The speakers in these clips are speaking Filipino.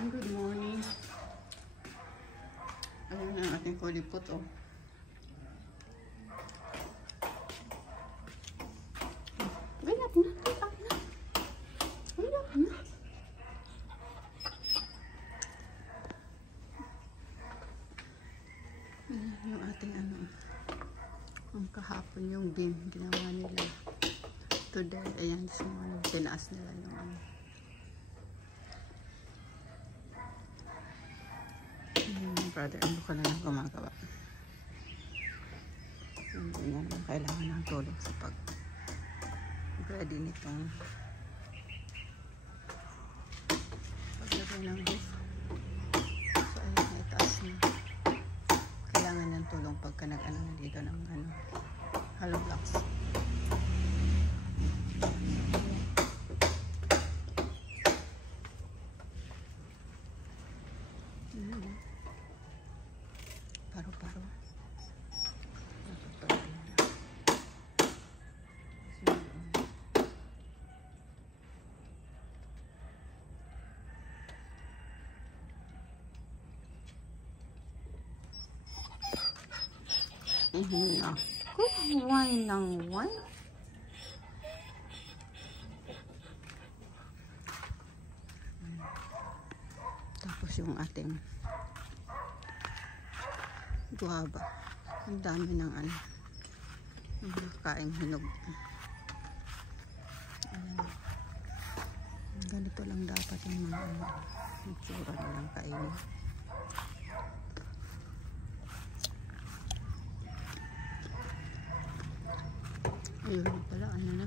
Good morning. Ayun na ang ating kulipot, oh. Ganap na. Ganap na. Ganap na. Ayan yung ating ano. Ang kahapon yung beam. Ginawa nila. Today, ayan. So, tinaas nila yung ano. Brother, ano ka na lang gumagawa. Hindi na naman kailangan ng tulong sa pag-ready nitong paglagay ng beef. So, ayun, itaas na. Kailangan ng tulong pagka nag-ano na dito ng ano, hollow blocks. Paro-paro. Ako, wine ng wine. Tapos yung ating guava. Ang dami ng ano, kaing hinog. Ganito lang dapat yung mga ano, itsura nilang kainin. Ayun pala, ano na.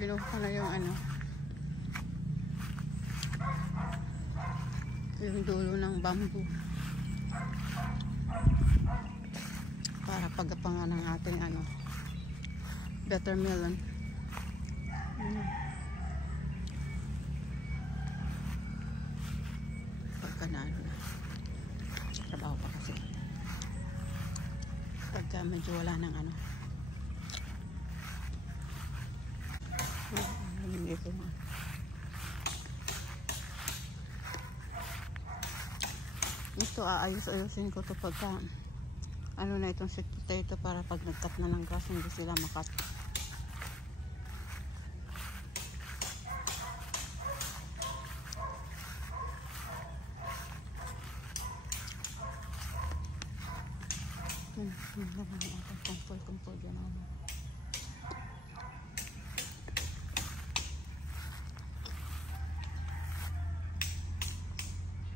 Pinuha ko na yung ano, yung dulo ng bamboo para pagapangan ng ating ano, watermelon. Pagka na ano na, trabaho pa kasi pagka medyo wala ng ano. Ito aayos-ayosin ko to pagka ano na itong sweet potato para pag nag-cut na ng grass hindi sila makat. Kumpul dyan ako.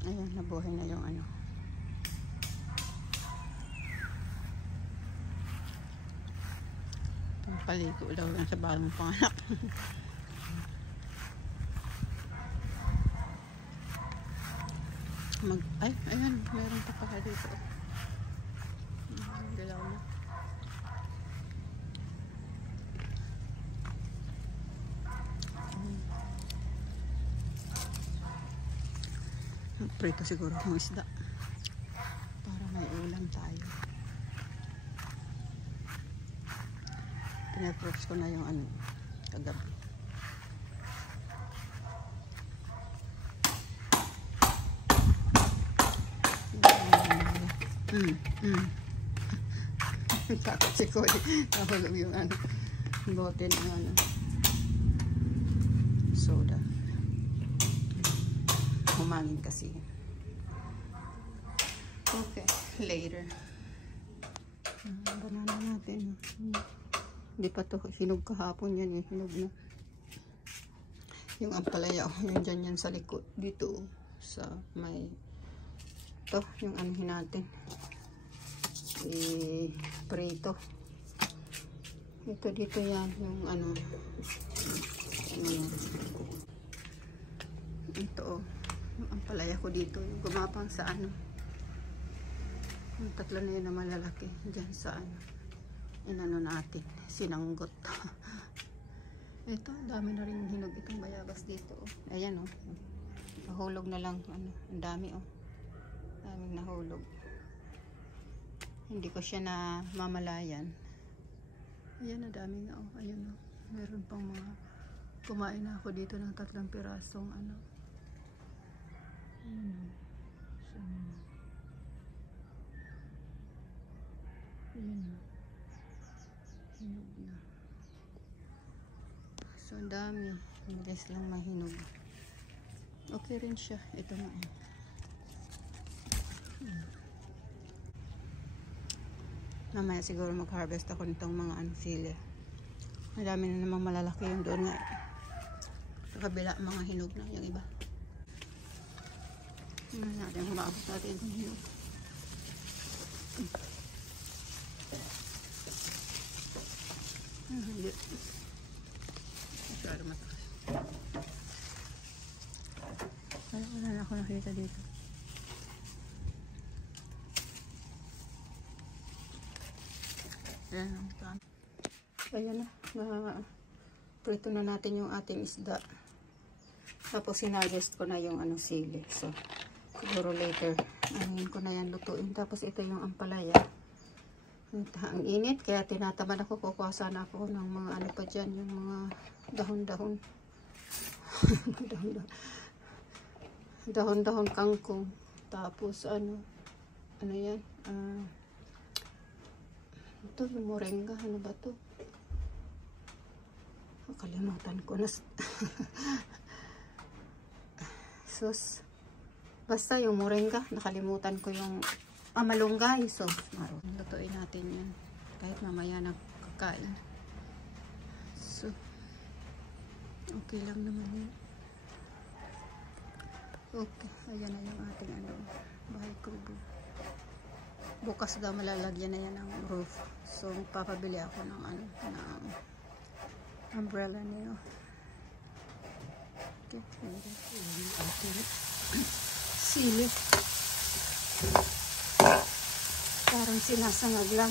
Ayan, nabuhay na yung ano. Itong paligo daw yan sa bagong panganak. Ay, ayan, meron pa pala dito. Dilaw na. Prito siguro ng isda para may ulam tayo. Pinaprops ko na yung ano kagabi. Takot si Cody. Nahulog yung ano, bote ng ano, soda. Humangin kasi. Okay, later. Banana natin. Hindi pa to hinog kahapon yan eh. Hinog na. Yung ampalaya, yun dyan yan sa likod. Dito sa may to, yung anuhin natin. Prito. Ito dito yan. Yung ano. Ito oh. Yung ampalaya ko dito. Yung gumapang sa ano. Yung tatlo na yun na malalaki dyan sa ano, inano natin, sinanggot. Ito, dami na rin hinog itong bayabas dito. Ayan oh. Nahulog na lang, ano, ang dami oh. Daming nahulog. Hindi ko siya na mamalayan. Ayan, na dami nga oh. Ayan oh. Meron pang mga, kumain na ako dito ng 3 pirasong ano. Ayan. Hinog na. So, ang dami. Bilis lang mahinog. Okay rin siya. Ito nga. Mamaya siguro mag-harvest ako nitong mga sili. Madami na namang malalaki yung doon nga. Sa kabila, mga hinog na yung iba. Tingnan natin kung maabot natin itong hinog. Hindi. Masyado mataas. Wala na ako nakita dito. Ayan ang dami. Ayan na. Prito na natin yung ating isda. Tapos sinarvest ko na yung sili. So, siguro later, ko na yan lutuin. Tapos ito yung ampalaya. Ang init, kaya tinatamad ako. Kukuha sana ako ng mga pa dyan, yung mga dahon-dahon. Dahon-dahon kangkong. Tapos ano yan? Ito yung moringa. Ano ba to? Kalimutan ko na. Sus. Basta yung moringa. Nakalimutan ko yung malunggay. So, lutuin natin yan. Kahit mamaya na kakain. So, okay lang naman yun. Okay. Ayan na yung ating bahay kubo. Bukas daw malalagyan na yan ng roof. So, papabili ako ng ng umbrella niyo. Okay. Ayan yung ating sili. Parang sinasangag lang.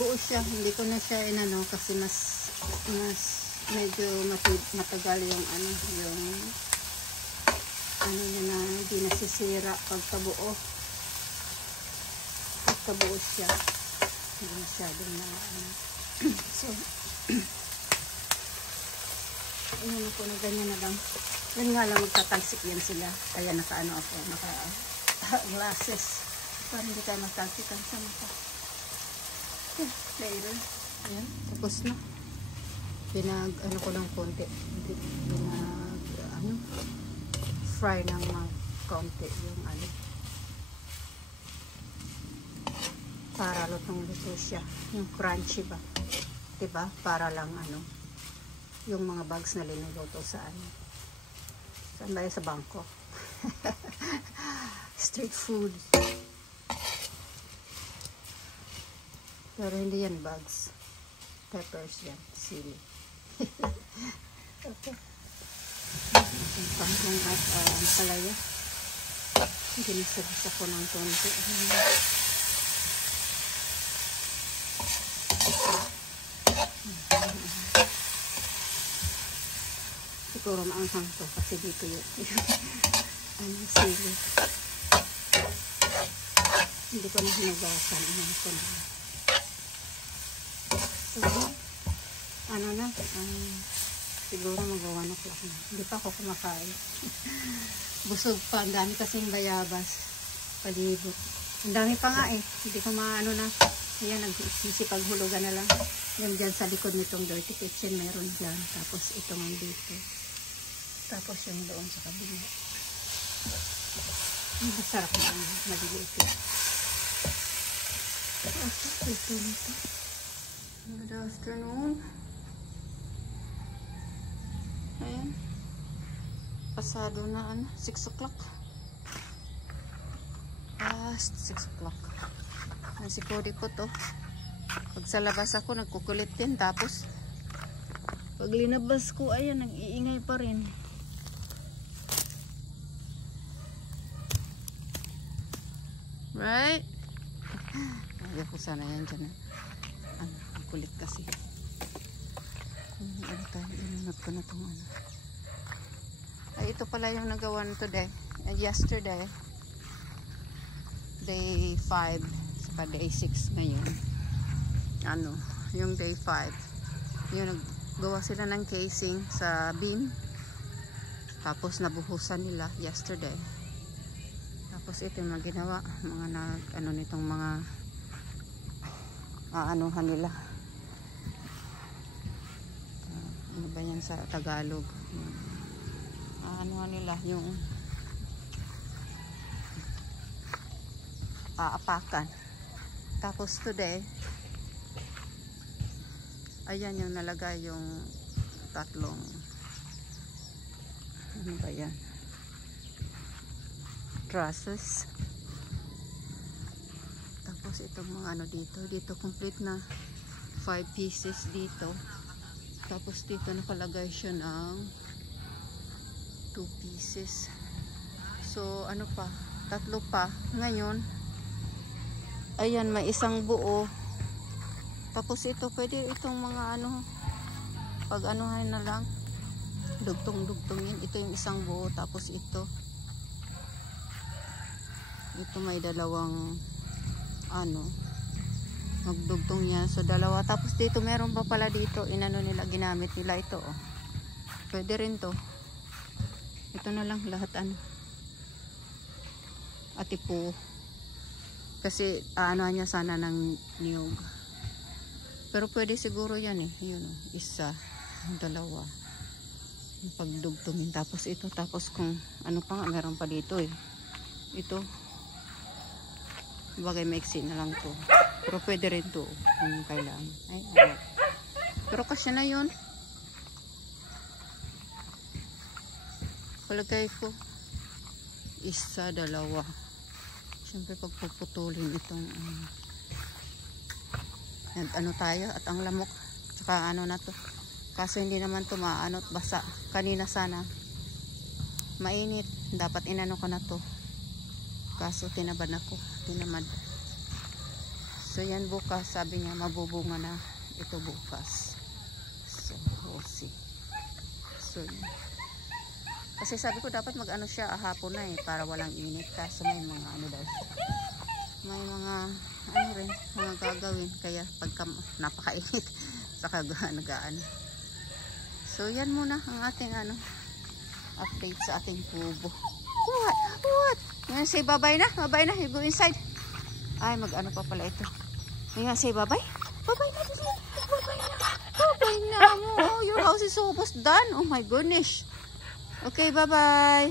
Buo siya. Hindi ko na siya kasi mas medyo matagal yung niya na hindi nasisira pagkabuo. Pagkabuo siya. Hindi masyadong na So, inano ko na ganyan na lang. Yan nga lang, magtatalsik yan sila. Kaya ako, glasses. Para hindi tayo magtalsikan sa mata. Okay, later. Ayan, tapos na. Ko lang konti. Fry ng konti yung para lutong-luto siya. Yung crunchy ba? Diba? Para lang yung mga bags na linuluto sa saan ba yun? Sa bangko. Street food. Pero hindi yan bags. Peppers yan. Sili. Okay. Yung pangkong at palaya. Ginisabis ako ng konti. Siguro maanghang to kasi dito yung sili. Hindi ko na hinugasan. Ko na. So, siguro mag-1 o'clock na. Hindi pa ako kumakain. Busog pa. Ang dami kasing bayabas. Palibot. Ang dami pa nga eh. Hindi ko maano na. Ayan, nagsipaghulugan na lang. Yan dyan sa likod nitong dirty kitchen. Meron dyan. Tapos itong dito. Tapos yung doon sa kabila. Masarap na. Maliliit. Okay, ito nito. Good afternoon. Ayan. Pasado na 6 o'clock. Past 6 o'clock. Si Cody po to. Pag sa labas ako, nagkukulit din. Tapos, pag linabas ko, ayan, nag-iingay pa rin. Right? Ayaw ko sana yan dyan. Ano, ang kulit kasi. Ano tayo, inunod ko na itong ano. Ay, ito pala yung nagawa today. Yesterday. Day 5. Saka day 6 ngayon. Ano, yung day 5. Yung naggawa sila ng casing sa beam. Tapos nabuhusan nila yesterday. Tapos ito yung mga ginawa, mga ano nitong mga aanuhan nila. Ano ba yan sa Tagalog? Aanuhan nila yung aapakan. Tapos today, ayan yung nalagay yung tatlong, ano ba yan? Trusses. Tapos itong mga ano dito complete na 5 pieces dito. Tapos dito nakalagay siya ng 2 pieces. So ano pa, 3 pa ngayon. Ayan, may isang buo. Tapos ito pwede itong mga ano, pag anuhan na lang, dugtong-dugtongin. Ito yung isang buo. Tapos ito may dalawang ano, magdugtong yan. So dalawa. Tapos dito meron pa pala dito, inano nila, ginamit nila ito, oh. Pwede rin to. Ito na lang lahat ano, atipo. Kasi ano niya sana ng niyog. Pero pwede siguro yan eh. Yun, oh. Isa, dalawa. Pagdugtungin. Tapos ito, tapos kung ano pa nga, meron pa dito eh. Ito. Bagay maiksi na lang to. Pero pwede rin to kung kailangan. Ay, ano. Pero kasi na yun. Palagay ko. Isa, dalawa. Siyempre pagpuputulin itong ano tayo at ang lamok. Tsaka ano na to. Kaso hindi naman to maanot basa. Kanina sana mainit. Dapat inano ko na to. Kaso tinabad ako. Tinamad. So yan bukas. Sabi niya mabubunga na ito bukas. So we'll see. So yan. Kasi sabi ko dapat mag ano siya hapon na eh. Para walang init. Kaso may mga ano daw siya. May mga ano rin. Mga gagawin. Kaya pagka napakainit. Saka nagaan. So yan muna ang ating ano update sa ating kubo. What? Ngayon say bye-bye na. Bye-bye na. You go inside. Ay, mag-ano pa pala ito. Ngayon say bye-bye. Bye-bye na. Bye-bye na. Bye-bye na mo. Oh, your house is almost done. Oh my goodness. Okay, bye-bye.